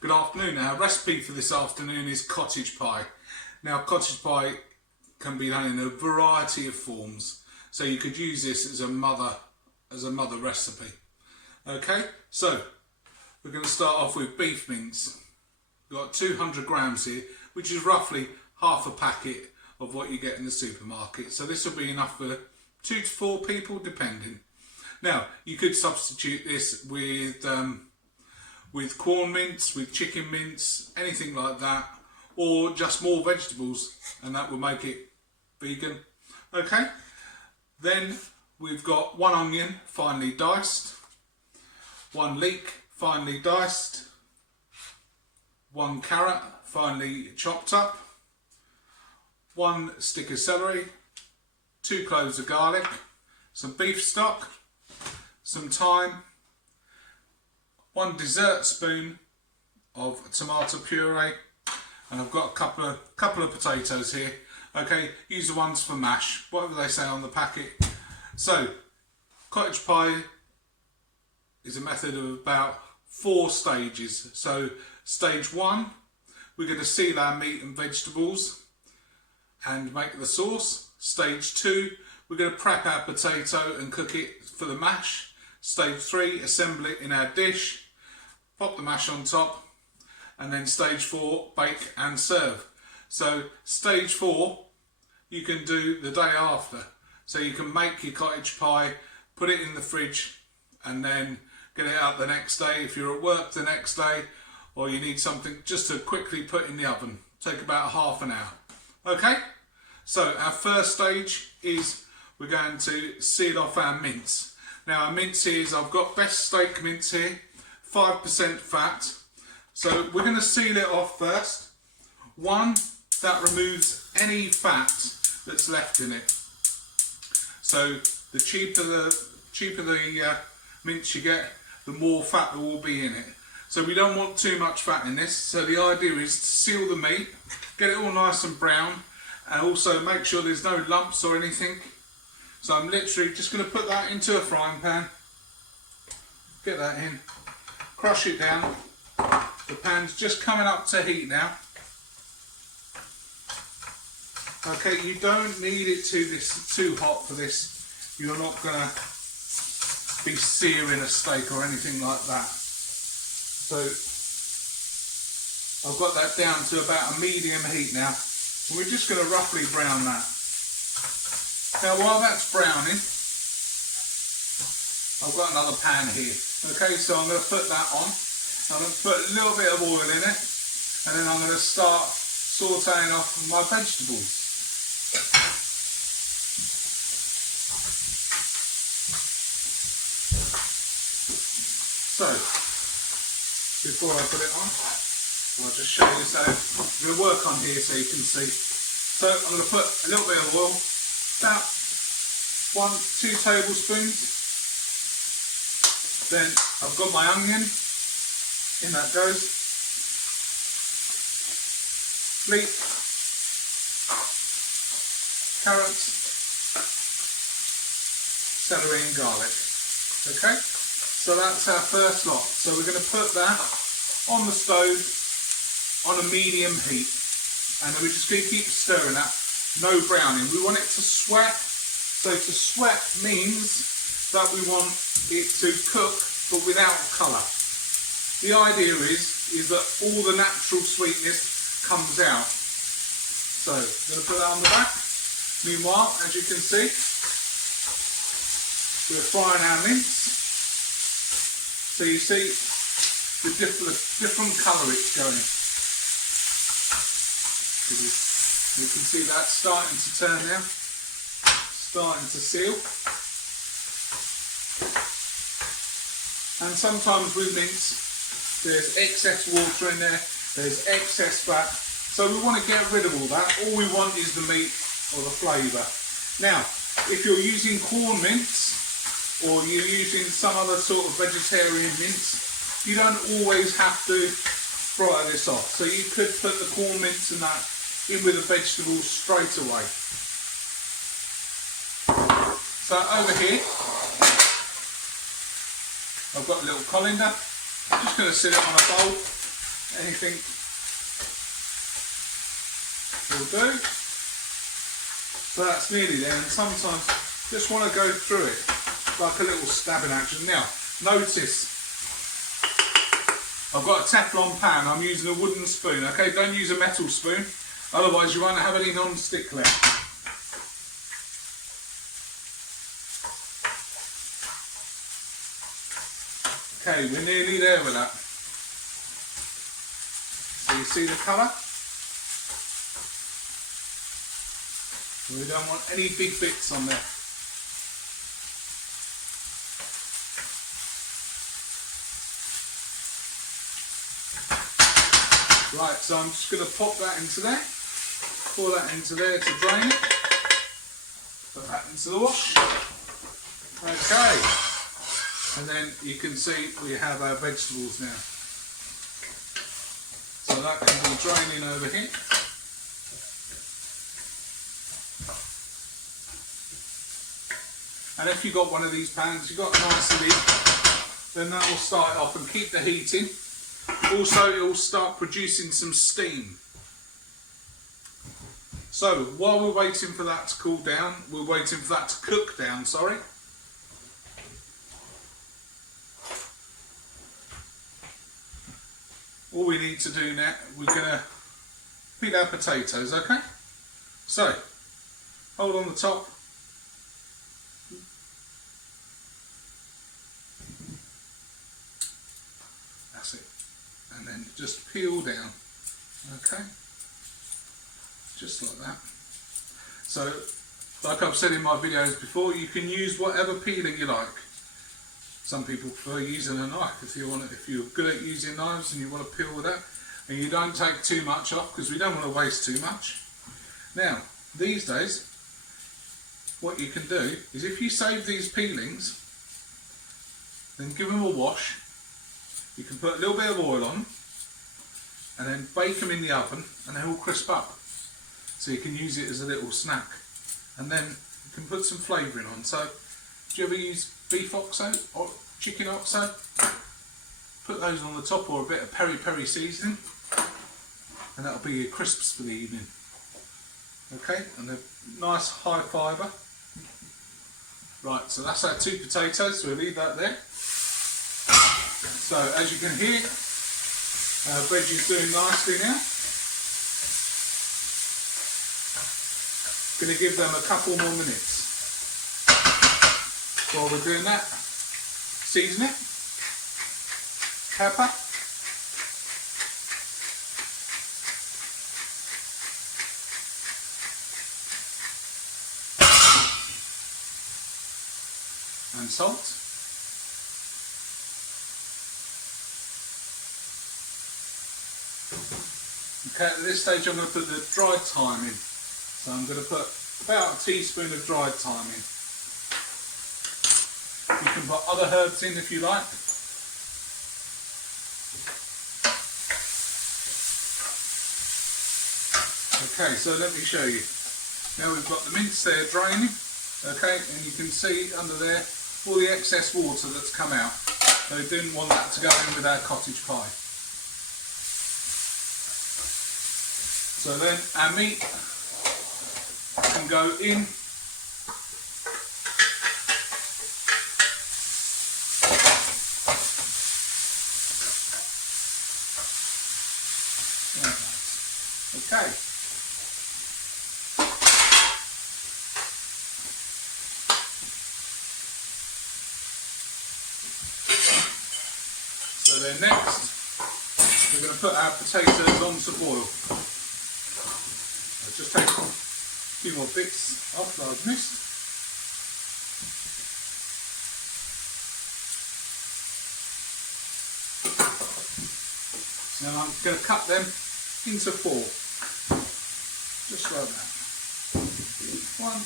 Good afternoon. Our recipe for this afternoon is cottage pie. Now, cottage pie can be done in a variety of forms, so you could use this as a mother recipe. Okay, so we're going to start off with beef mince. We've got 200 grams here, which is roughly half a packet of what you get in the supermarket. So this will be enough for 2 to 4 people, depending. Now, you could substitute this with corn mince, with chicken mince, anything like that, or just more vegetables, and that will make it vegan. Okay, then we've got 1 onion finely diced, 1 leek finely diced, 1 carrot finely chopped up, 1 stick of celery, 2 cloves of garlic, some beef stock, some thyme, 1 dessert spoon of tomato puree, and I've got a couple of potatoes here. Okay, use the ones for mash, whatever they say on the packet. So, cottage pie is a method of about 4 stages. So, stage 1, we're going to seal our meat and vegetables and make the sauce. Stage 2, we're going to prep our potato and cook it for the mash. Stage 3, assemble it in our dish, pop the mash on top, and then stage 4, bake and serve. So stage 4 you can do the day after. So you can make your cottage pie, put it in the fridge, and then get it out the next day if you're at work the next day, or you need something just to quickly put in the oven. Take about half an hour. Okay, so our first stage is we're going to seal off our mince. Now our mince is, I've got best steak mince here, 5% fat. So we're going to seal it off first. One that removes any fat that's left in it. So the cheaper the mince you get, the more fat there will be in it. So we don't want too much fat in this. So the idea is to seal the meat, get it all nice and brown, and also make sure there's no lumps or anything. So I'm literally just going to put that into a frying pan, get that in, crush it down. The pan's just coming up to heat now. Okay, you don't need it too hot for this. You're not going to be searing a steak or anything like that. So I've got that down to about a medium heat now. And we're just going to roughly brown that. Now while that's browning, I've got another pan here. Okay, so I'm going to put that on. I'm going to put a little bit of oil in it, and then I'm going to start sauteing off my vegetables. So, before I put it on, I'll just show you. So, I'm going to work on here so you can see. So, I'm going to put a little bit of oil, about 1-2 tablespoons. Then I've got my onion, in that goes. Leek, carrots, celery and garlic. Okay, so that's our first lot. So we're going to put that on the stove on a medium heat, and then we're just going to keep stirring that. No browning. We want it to sweat. So to sweat means that we want it to cook but without colour. The idea is that all the natural sweetness comes out. So I'm going to put that on the back. Meanwhile, as you can see, we're frying our mince. So you see the different colour it's going. You can see that starting to turn now, starting to seal. And sometimes with mince, there's excess water in there, there's excess fat. So we want to get rid of all that. All we want is the meat or the flavour. Now, if you're using corn mince, or you're using some other sort of vegetarian mince, you don't always have to fry this off. So you could put the corn mince and that in with the vegetables straight away. So over here, I've got a little colander. I'm just going to sit it on a bowl anything will do. So that's nearly there, and sometimes just want to go through it like a little stabbing action. Now, notice I've got a Teflon pan. I'm using a wooden spoon. Okay, don't use a metal spoon, otherwise you won't have any non-stick left. Okay, we're nearly there with that. So you see the colour? We don't want any big bits on there. Right, so I'm just going to pop that into there, pour that into there to drain it, put that into the wash. Okay, and then you can see we have our vegetables now. So that can be draining over here. And if you've got one of these pans, you've got a nice lid, then that will start off and keep the heat in. Also, it will start producing some steam. So, while we're waiting for that to cool down, we're waiting for that to cook down, sorry. All we need to do now, we're going to peel our potatoes, okay? So, hold on the top. That's it. And then just peel down, okay? Just like that. So, like I've said in my videos before, you can use whatever peeler you like. Some people prefer using a knife if you're good at using knives and you want to peel with that, and you don't take too much off because we don't want to waste too much. Now, these days, what you can do is if you save these peelings, then give them a wash. You can put a little bit of oil on and then bake them in the oven and they will crisp up. So you can use it as a little snack. And then you can put some flavouring on. So, do you ever use beef oxo or chicken oxo? Put those on the top, or a bit of peri-peri seasoning, and that'll be your crisps for the evening. Okay, and they're nice high fibre. Right, so that's our 2 potatoes, so we'll leave that there. So as you can hear, our veg is doing nicely now. Going to give them a couple more minutes. While we're doing that, season it, pepper, and salt. Okay, at this stage I'm going to put the dried thyme in. So I'm going to put about a teaspoon of dried thyme in. You can put other herbs in if you like. Okay, so let me show you. Now we've got the mince there draining. Okay, and you can see under there all the excess water that's come out. So we didn't want that to go in with our cottage pie. So then our meat can go in. Okay. So then next, we're going to put our potatoes on to boil. I'll just take a few more bits off that I've missed. Now I'm going to cut them into 4, just like that. 1,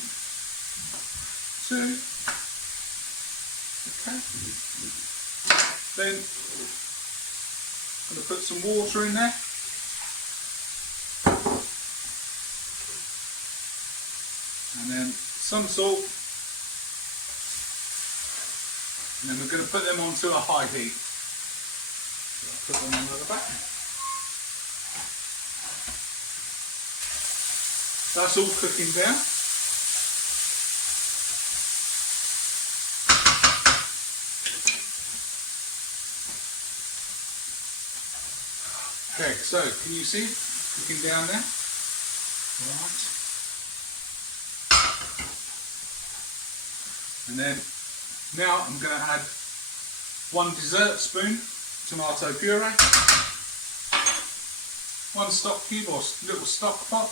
2, okay. Then I'm going to put some water in there. And then some salt. And then we're going to put them onto a high heat. So I'll put them under the back. That's all cooking down. Okay, so can you see cooking down there? Right. And then now I'm going to add 1 dessert spoon tomato puree, 1 stock cube or little stock pot,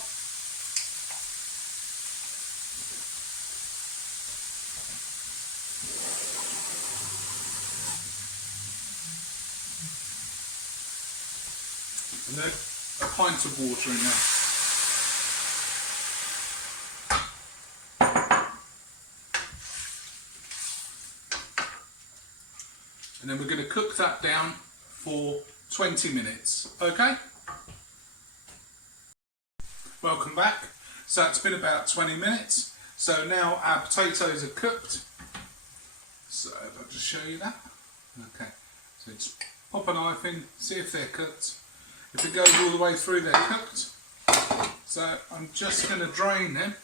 and then a pint of water in there. And then we're going to cook that down for 20 minutes, okay? Welcome back. So it's been about 20 minutes. So now our potatoes are cooked. So if I just show you that. Okay, so just pop a knife in, see if they're cooked. If it goes all the way through, they're cooked. So I'm just going to drain them.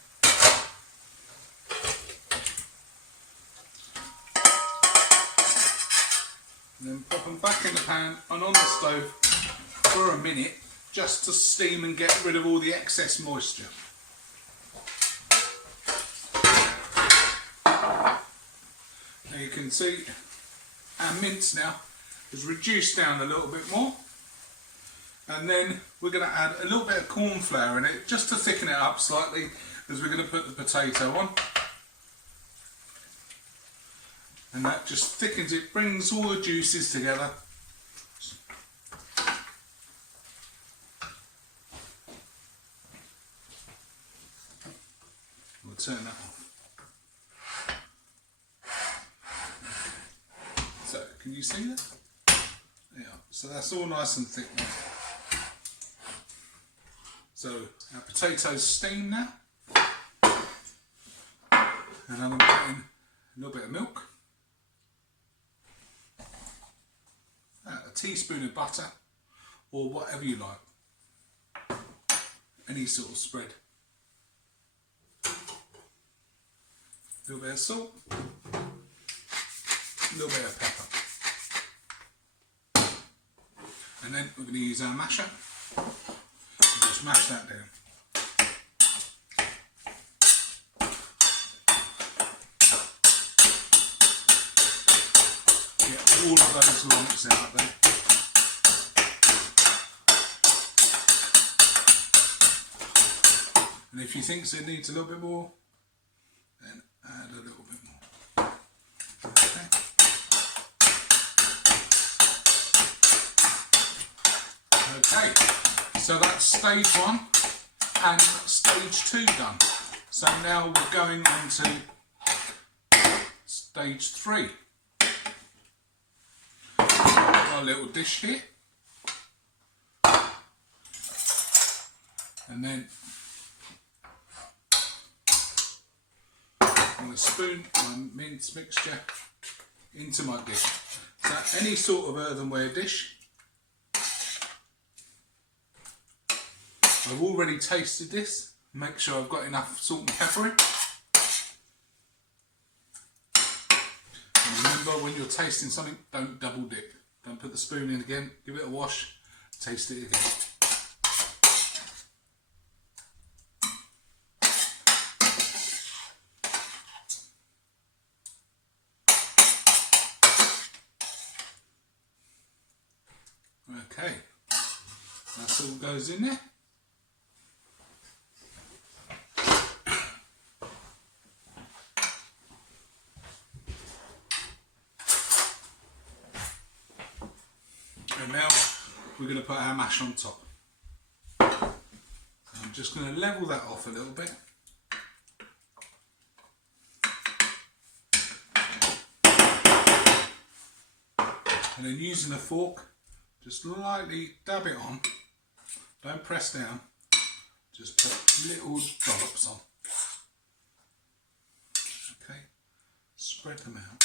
And then pop them back in the pan and on the stove for a minute, just to steam and get rid of all the excess moisture. Now you can see our mince now has reduced down a little bit more. And then we're going to add a little bit of cornflour in it, just to thicken it up slightly, as we're going to put the potato on. And that just thickens it, brings all the juices together. We'll turn that off. So, can you see that? Yeah, so that's all nice and thick now. So, our potatoes steam now. And I'm going to put in a little bit of milk. A teaspoon of butter, or whatever you like, any sort of spread. A little bit of salt, a little bit of pepper, and then we're going to use our masher and just mash that down. All of those lumps out there. And if you think it needs a little bit more, then add a little bit more. Okay. Okay, so that's stage 1 and stage 2 done. So now we're going on to stage 3. Our little dish here, and then I'm going to spoon my mince mixture into my dish. So any sort of earthenware dish. I've already tasted this, make sure I've got enough salt and pepper in. And remember, when you're tasting something, don't double dip. Don't put the spoon in again, give it a wash, taste it again. Okay, that all goes in there. And now we're going to put our mash on top. I'm just going to level that off a little bit. And then using a fork, just lightly dab it on. Don't press down, just put little dollops on. Okay, spread them out.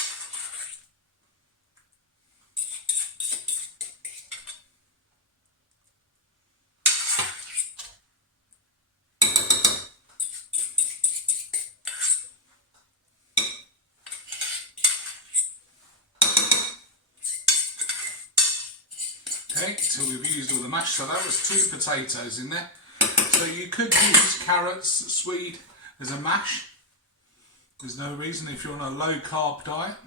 Okay, till we've used all the mash. So that was 2 potatoes in there. So you could use carrots, swede as a mash. There's no reason if you're on a low carb diet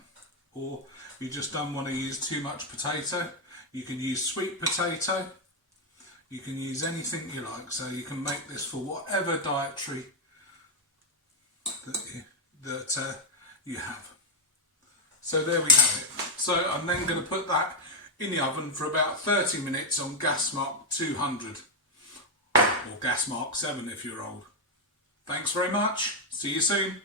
or you just don't want to use too much potato. You can use sweet potato. You can use anything you like. So you can make this for whatever dietary that you have. So there we have it. So I'm then going to put that in the oven for about 30 minutes on gas mark 200 or gas mark 7 if you're old. Thanks very much. See you soon.